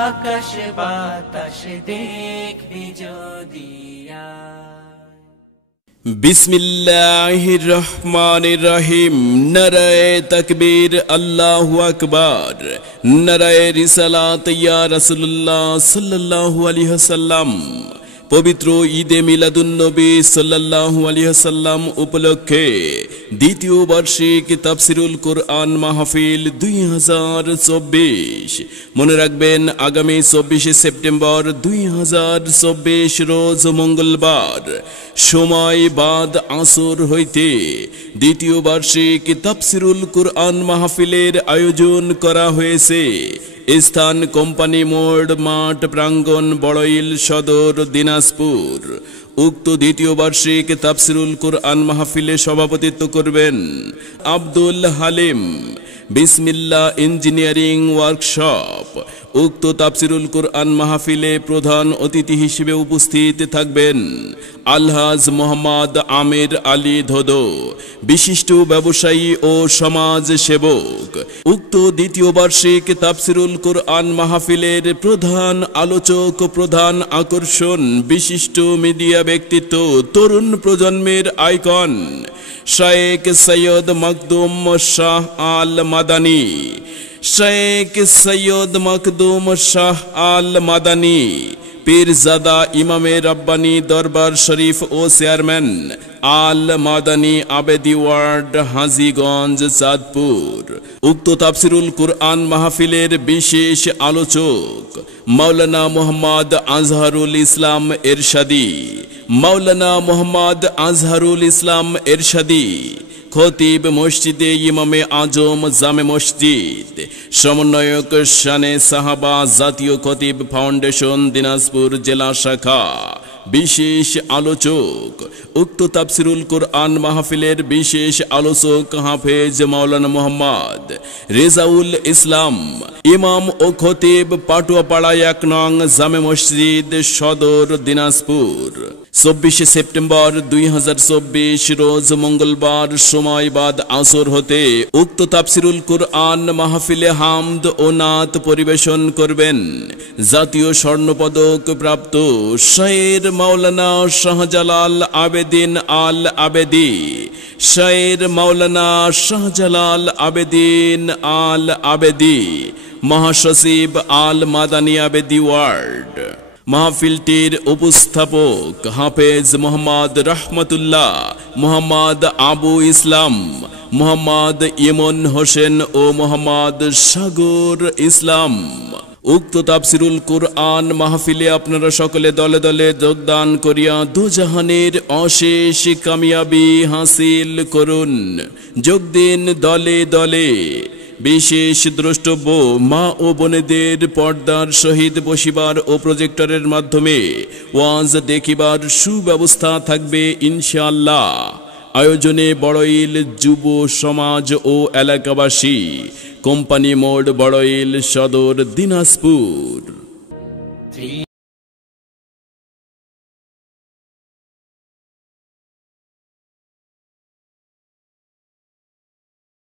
আকাশ বাতাস দেখবি যদি বিসমিল্লাহির রহমানির রহিম। নারায়ে তাকবীর, আল্লাহু আকবার। নারায়ে রিসালাত ইয়া রাসূলুল্লাহ সাল্লাল্লাহু আলাইহি ওয়াসাল্লাম। পবিত্র ঈদে মিলাদুন্নবী সাল্লাল্লাহু আলাইহি ওয়াসাল্লাম উপলক্ষে দ্বিতীয় বার্ষিক তাফসিরুল কোরআন মাহফিল 2024। মনে রাখবেন, আগামী 24 সেপ্টেম্বর 2024 রোজ মঙ্গলবার সময় বাদ আসর হইতে দ্বিতীয় বার্ষিক তাফসিরুল কোরআন মাহফিলের আয়োজন করা হয়েছে। স্থান কোম্পানি মোড়, মাঠ প্রাঙ্গণ, বড়ইল সদর, দিনাজপুর। উক্ত দ্বিতীয় বার্ষিক তাফসিরুল কোরআন মাহফিলে সভাপতিত্ব করবেন আব্দুল হালিম, বিসমিল্লাহ ইঞ্জিনিয়ারিং ওয়ার্কশপ। উক্ত তাফসিরুল কোরআন মাহফিলে প্রধান অতিথি হিসেবে উপস্থিত থাকবেন আলহাজ মোহাম্মদ আমির আলী ধোদো, বিশিষ্ট ব্যবসায়ী ও সমাজ সেবক। উক্ত দ্বিতীয় বার্ষিক তাফসিরুল কোরআন মাহফিলের প্রধান আলোচক, প্রধান আকর্ষণ বিশিষ্ট মিডিয়া ব্যক্তিত্ব, তরুণ প্রজন্মের আইকন শেখ সৈয়দ মখদুম শাহ আল মাদানী। শেখ সৈয়দ মখদুম শাহ আল মাদানী পীরজাদা ইমামে রব্বানী দরবার শরীফ ও চেয়ারম্যান আল মাদানী আবেদি ওয়ার্ড, হাজীগঞ্জ, চাঁদপুর। উক্ত তাফসিরুল কোরআন মাহফিলের বিশেষ আলোচক মাওলানা মোহাম্মদ আজহারুল ইসলাম এরশাদী। মাওলানা মোহাম্মদ আজহারুল ইসলাম এরশাদী খতিব মসজিদে ইমামে আজম, জামে মসজিদ। সমন্বয়ক শানে সাহাবা জাতীয় খতিব ফাউন্ডেশন, দিনাজপুর জেলা শাখা। বিশেষ আলোচক উক্ত তাফসিরুল কোরআন মাহফিলের বিশেষ আলোচক হাফেজ মাওলানা মোহাম্মদ রেজাউল ইসলাম, ইমাম ও খতিব, পাটুয়াপাড়া 1 নং জামে মসজিদ সদর, দিনাজপুর। 24 সেপ্টেম্বর 2024 রোজ মঙ্গলবার সময় বাদ আসর হতে উক্ত তাফসিরুল কোরআন মাহফিলে হামদ ও নাত পরিবেশন করবেন জাতীয় স্বর্ণপদক প্রাপ্ত শায়ের মাওলানা শাহজালাল আবেদিন আল আবেদি। শায়ের মাওলানা শাহজালাল আবেদিন আল আবেদি, মহাসচিব আল মাদানী আবেদি ওয়ার্ড। মাহফিলটির উপস্থাপক হাফেজ মোহাম্মদ রহমতুল্লাহ, মোহাম্মদ আবু ইসলাম, মোহাম্মদ ইমন হোসেন ও মোহাম্মদ সাগর ইসলাম। উক্ত তাফসিরুল কোরআন মাহফিলে আপনারা সকলে দলে দলে যোগদান করিয়া দুজাহানের অশেষ কামিয়াবি হাসিল করুন। যোগ দিন দলে দলে। বিশেষ দ্রষ্টব্য, মা ও বোনেদের পর্দার সহিত বসিবার ও প্রজেক্টরের মাধ্যমে ওয়াজ দেখিবার সুব্যবস্থা থাকবে ইনশাআল্লাহ। আয়োজনে বড়ইল যুব সমাজ ও এলাকাবাসী। কোম্পানি মোড়, বড়ইল সদর, দিনাজপুর।